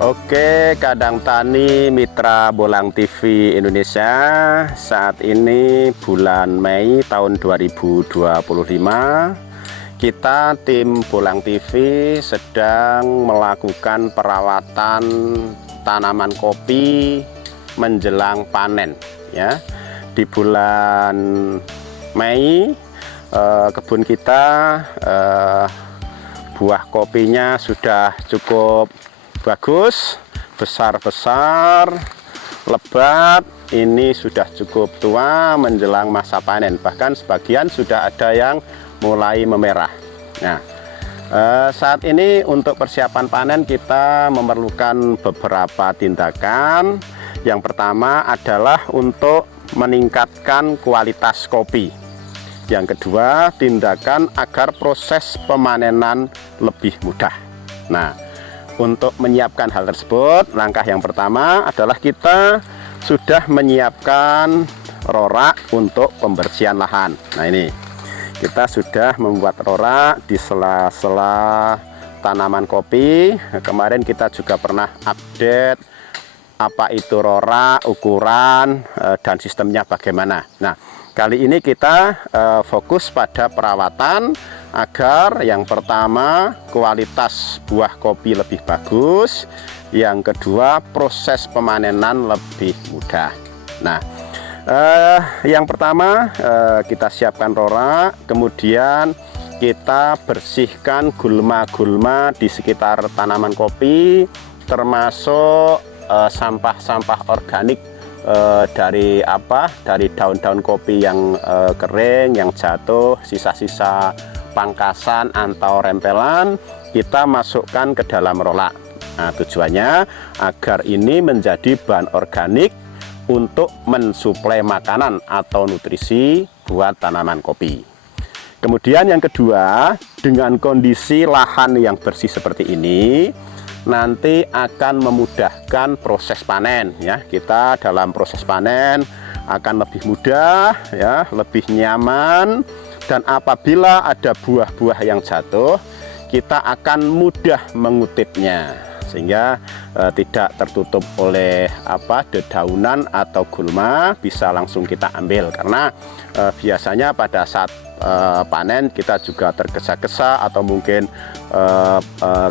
Oke, Kadang Tani Mitra Bolang TV Indonesia. Saat ini bulan Mei tahun 2025. Kita tim Bolang TV sedang melakukan perawatan tanaman kopi menjelang panen ya. Di bulan Mei kebun kita buah kopinya sudah cukup bagus, besar-besar, lebat. Ini sudah cukup tua menjelang masa panen, bahkan sebagian sudah ada yang mulai memerah. Nah, saat ini untuk persiapan panen kita memerlukan beberapa tindakan. Yang pertama adalah untuk meningkatkan kualitas kopi. Yang kedua, tindakan agar proses pemanenan lebih mudah. Nah, untuk menyiapkan hal tersebut, langkah yang pertama adalah kita sudah menyiapkan rorak untuk pembersihan lahan. Nah, ini kita sudah membuat rorak di sela-sela tanaman kopi. Kemarin kita juga pernah update apa itu rorak, ukuran, dan sistemnya bagaimana. Nah, kali ini kita fokus pada perawatan agar yang pertama kualitas buah kopi lebih bagus, yang kedua proses pemanenan lebih mudah. Nah, yang pertama kita siapkan rorak, kemudian kita bersihkan gulma-gulma di sekitar tanaman kopi, termasuk sampah-sampah organik dari daun-daun kopi yang kering, yang jatuh, sisa-sisa pangkasan atau rempelan, kita masukkan ke dalam rorak. Nah, tujuannya agar ini menjadi bahan organik untuk mensuplai makanan atau nutrisi buat tanaman kopi. Kemudian yang kedua, dengan kondisi lahan yang bersih seperti ini nanti akan memudahkan proses panen ya. Kita dalam proses panen akan lebih mudah ya, lebih nyaman. Dan apabila ada buah-buah yang jatuh, kita akan mudah mengutipnya sehingga tidak tertutup oleh dedaunan atau gulma, bisa langsung kita ambil. Karena biasanya pada saat panen kita juga tergesa-gesa atau mungkin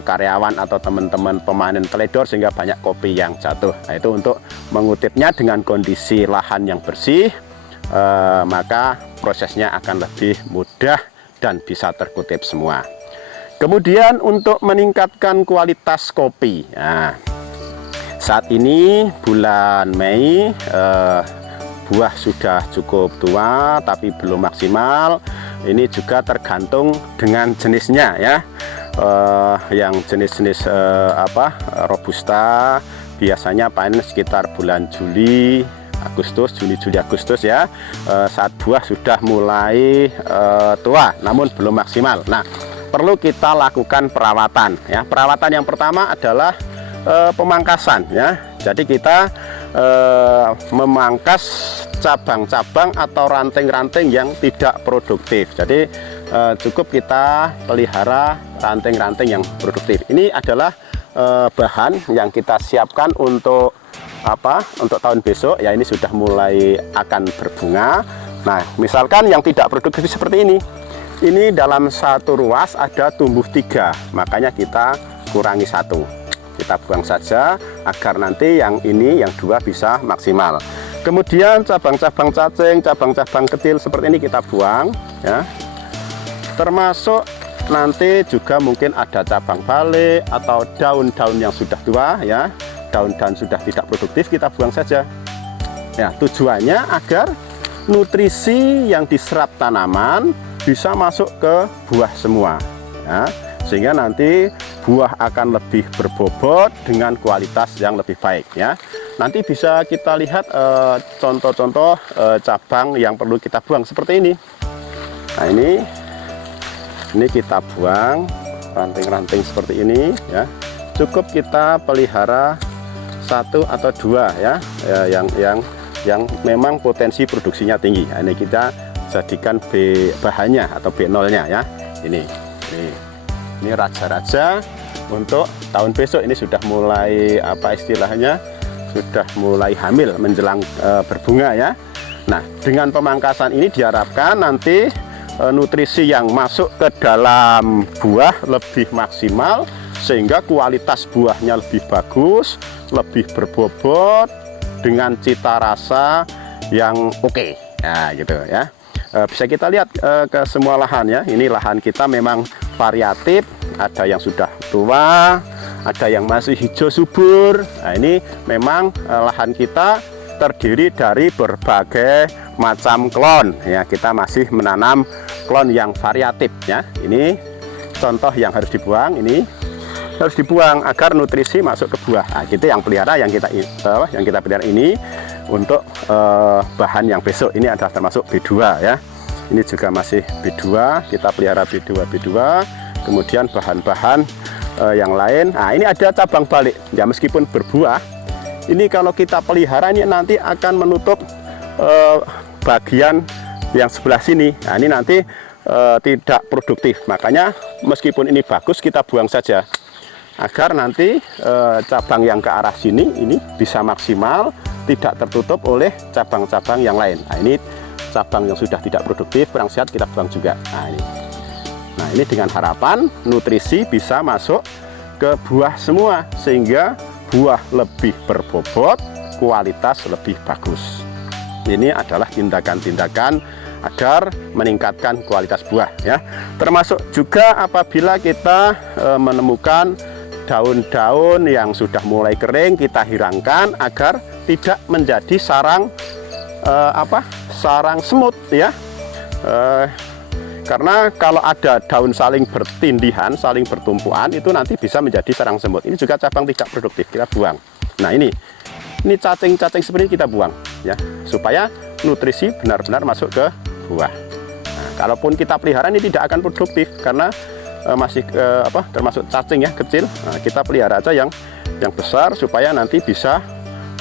karyawan atau teman-teman pemanen teledor sehingga banyak kopi yang jatuh. Nah, itu untuk mengutipnya dengan kondisi lahan yang bersih, maka prosesnya akan lebih mudah dan bisa terkutip semua. Kemudian untuk meningkatkan kualitas kopi, nah, saat ini bulan Mei, buah sudah cukup tua tapi belum maksimal. Ini juga tergantung dengan jenisnya ya. Yang jenis-jenis Robusta biasanya panen sekitar bulan Juli Agustus ya, saat buah sudah mulai tua namun belum maksimal. Nah, perlu kita lakukan perawatan ya. Perawatan yang pertama adalah pemangkasan ya. Jadi kita memangkas cabang-cabang atau ranting-ranting yang tidak produktif. Jadi cukup kita pelihara ranting-ranting yang produktif. Ini adalah bahan yang kita siapkan untuk tahun besok ya. Ini sudah mulai akan berbunga. Nah, misalkan yang tidak produktif seperti ini dalam satu ruas ada tumbuh 3, makanya kita kurangi 1, kita buang saja agar nanti yang 2 bisa maksimal. Kemudian cabang-cabang cacing, cabang-cabang kecil seperti ini kita buang ya. Termasuk nanti juga mungkin ada cabang balik atau daun-daun yang sudah tua ya, daun-daun sudah tidak produktif kita buang saja ya. Tujuannya agar nutrisi yang diserap tanaman bisa masuk ke buah semua ya, sehingga nanti buah akan lebih berbobot dengan kualitas yang lebih baik ya. Nanti bisa kita lihat contoh-contoh cabang yang perlu kita buang seperti ini. Nah, ini kita buang ranting-ranting seperti ini ya. Cukup kita pelihara 1 atau 2 ya, yang memang potensi produksinya tinggi. Nah, ini kita jadikan bahannya atau B0-nya ya. Ini raja-raja untuk tahun besok. Ini sudah mulai apa istilahnya, sudah mulai hamil menjelang berbunga ya. Nah, dengan pemangkasan ini diharapkan nanti nutrisi yang masuk ke dalam buah lebih maksimal, sehingga kualitas buahnya lebih bagus, lebih berbobot dengan cita rasa yang oke. Nah, gitu ya. Bisa kita lihat ke semua lahan ya. Ini lahan kita memang variatif, ada yang sudah tua, ada yang masih hijau subur. Nah, ini memang lahan kita terdiri dari berbagai macam klon ya. Kita masih menanam klon yang variatif ya. Ini contoh yang harus dibuang, ini harus dibuang agar nutrisi masuk ke buah. Nah, gitu yang pelihara, yang kita pelihara ini untuk bahan yang besok. Ini adalah termasuk B2 ya. Ini juga masih B2, kita pelihara B2. Kemudian bahan-bahan yang lain. Nah, ini ada cabang balik ya, meskipun berbuah, ini kalau kita pelihara ini nanti akan menutup bagian yang sebelah sini. Nah, ini nanti tidak produktif. Makanya meskipun ini bagus, kita buang saja agar nanti cabang yang ke arah sini ini bisa maksimal, tidak tertutup oleh cabang-cabang yang lain. Nah, ini cabang yang sudah tidak produktif, kurang sehat, kita buang juga. Nah, ini dengan harapan nutrisi bisa masuk ke buah semua, sehingga buah lebih berbobot, kualitas lebih bagus. Ini adalah tindakan-tindakan agar meningkatkan kualitas buah ya. Termasuk juga apabila kita menemukan daun-daun yang sudah mulai kering, kita hilangkan agar tidak menjadi sarang sarang semut ya. Karena kalau ada daun saling bertindihan, saling bertumpuan, itu nanti bisa menjadi sarang semut. Ini juga cabang tidak produktif, kita buang. Nah, ini cacing-cacing seperti ini kita buang ya, supaya nutrisi benar-benar masuk ke buah. Nah, kalaupun kita pelihara ini tidak akan produktif karena masih termasuk cacing ya, kecil. Nah, kita pelihara aja yang besar supaya nanti bisa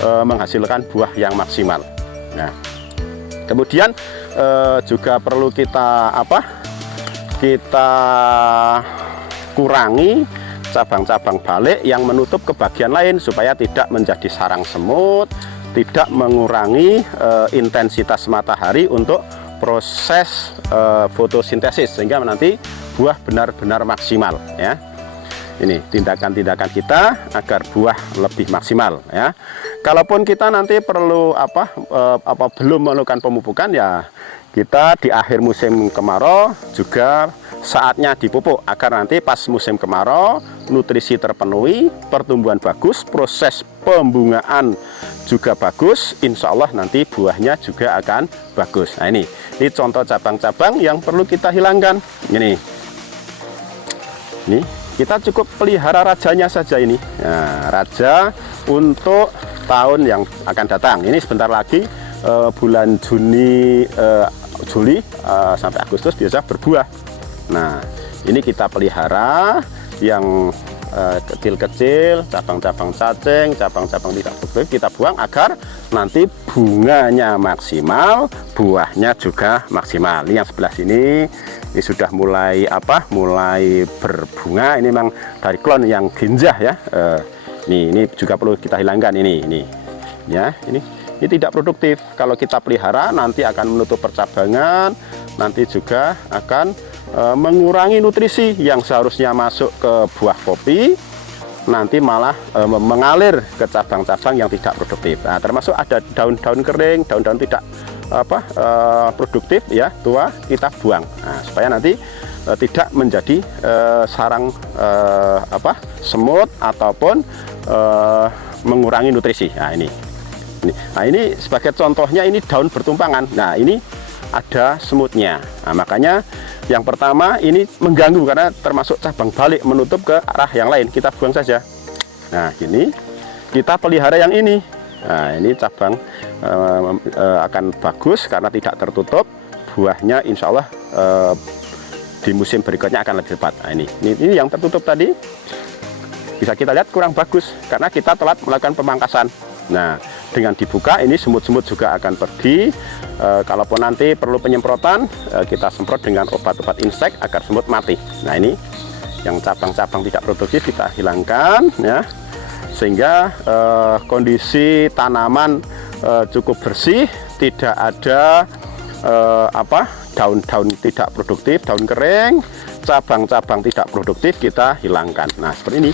menghasilkan buah yang maksimal. Nah, kemudian juga perlu kita kurangi cabang-cabang balik yang menutup ke bagian lain supaya tidak menjadi sarang semut, tidak mengurangi intensitas matahari untuk proses fotosintesis, sehingga nanti buah benar-benar maksimal ya. Ini tindakan-tindakan kita agar buah lebih maksimal ya. Kalaupun kita nanti perlu belum melakukan pemupukan ya, kita di akhir musim kemarau juga saatnya dipupuk agar nanti pas musim kemarau nutrisi terpenuhi, pertumbuhan bagus, proses pembungaan juga bagus, insya Allah nanti buahnya juga akan bagus. Nah, ini contoh cabang-cabang yang perlu kita hilangkan. Ini kita cukup pelihara rajanya saja ini. Nah, raja untuk tahun yang akan datang. Ini sebentar lagi bulan Juli sampai Agustus biasa berbuah. Nah, ini kita pelihara yang kecil-kecil, cabang-cabang cacing, cabang-cabang tidak produktif kita buang agar nanti bunganya maksimal, buahnya juga maksimal. Ini yang sebelah sini ini sudah mulai mulai berbunga. Ini memang dari klon yang genjah ya. Ini juga perlu kita hilangkan ini ya. Ini tidak produktif. Kalau kita pelihara nanti akan menutup percabangan, nanti juga akan mengurangi nutrisi yang seharusnya masuk ke buah kopi, nanti malah mengalir ke cabang-cabang yang tidak produktif. Nah, termasuk ada daun-daun kering, daun-daun tidak produktif ya, tua, kita buang. Nah, supaya nanti tidak menjadi sarang semut ataupun mengurangi nutrisi. Nah, ini sebagai contohnya, ini daun bertumpangan. Nah, ini ada semutnya. Nah, makanya yang pertama ini mengganggu karena termasuk cabang balik menutup ke arah yang lain, kita buang saja. Nah, ini kita pelihara yang ini. Nah, ini cabang akan bagus karena tidak tertutup, buahnya insya Allah di musim berikutnya akan lebih lebat. Nah, ini yang tertutup tadi bisa kita lihat kurang bagus karena kita telat melakukan pemangkasan. Nah, dengan dibuka ini semut-semut juga akan pergi. Kalaupun nanti perlu penyemprotan, kita semprot dengan obat-obat insek agar semut mati. Nah, ini yang cabang-cabang tidak produktif kita hilangkan ya, sehingga kondisi tanaman cukup bersih, tidak ada daun-daun tidak produktif, daun kering, cabang-cabang tidak produktif kita hilangkan. Nah seperti ini.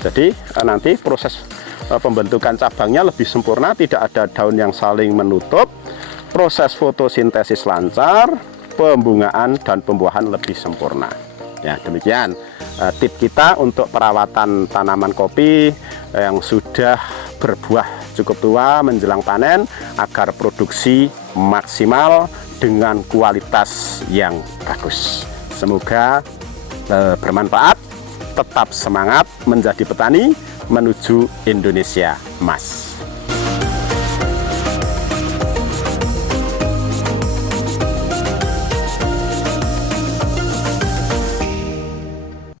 Jadi nanti proses pembentukan cabangnya lebih sempurna, tidak ada daun yang saling menutup, proses fotosintesis lancar, pembungaan dan pembuahan lebih sempurna. Ya demikian tip kita untuk perawatan tanaman kopi yang sudah berbuah cukup tua menjelang panen agar produksi maksimal dengan kualitas yang bagus. Semoga bermanfaat, tetap semangat menjadi petani menuju Indonesia Emas.